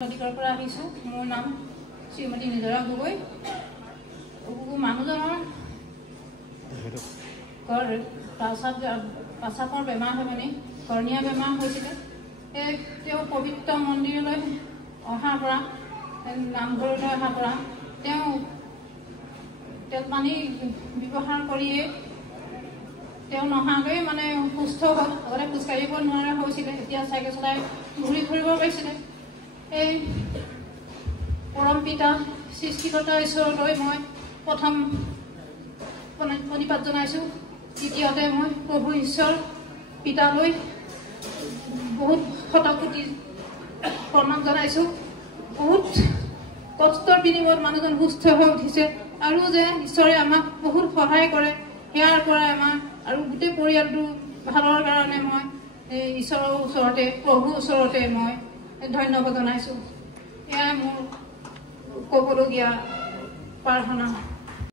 মোৰ নাম শ্ৰীমতী নিজৰা গগৈ মানুহজনৰ প্ৰস্ৰাৱৰ বেমাৰ হয় মানে কৰ্ণীয়া বেমাৰ হৈছিলে তেওঁ পবিত্ৰ মন্দিৰলৈ অহাৰ পৰা নামঘৰলৈ অহাৰ পৰা তেওঁ তেল পানী ব্যৱহাৰ কৰিয়ে তেওঁ নহাকৈ মানে সুস্থ হ'ল আগতে খোজকাঢ়িব নোৱাৰা হৈছিলে এতিয়া চাইকেল চলাই ঘূৰি ফুৰিব পাৰিছিলে এই পৰম পিতা সৃষ্টিকৰ্তা ঈশ্বৰলৈ মই প্ৰথম প্ৰণিপাত জনাইছোঁ দ্বিতীয়তে মই প্ৰভু ঈশ্বৰ পিতালৈ বহুত শতকোটি প্ৰণাম জনাইছোঁ বহুত কষ্টৰ বিনিময়ত মানুহজন সুস্থ হৈ উঠিছে আৰু যে ঈশ্বৰে আমাক বহুত সহায় কৰে সেয়াৰ পৰা আমাৰ আৰু গোটেই পৰিয়ালটো ভালৰ কাৰণে মই ঈশ্বৰৰ ওচৰতে প্ৰভুৰ ওচৰতে মই ধন্যবাদ জনাইছোঁ এয়া মোৰ ক'বলগীয়া প্ৰাৰ্থনা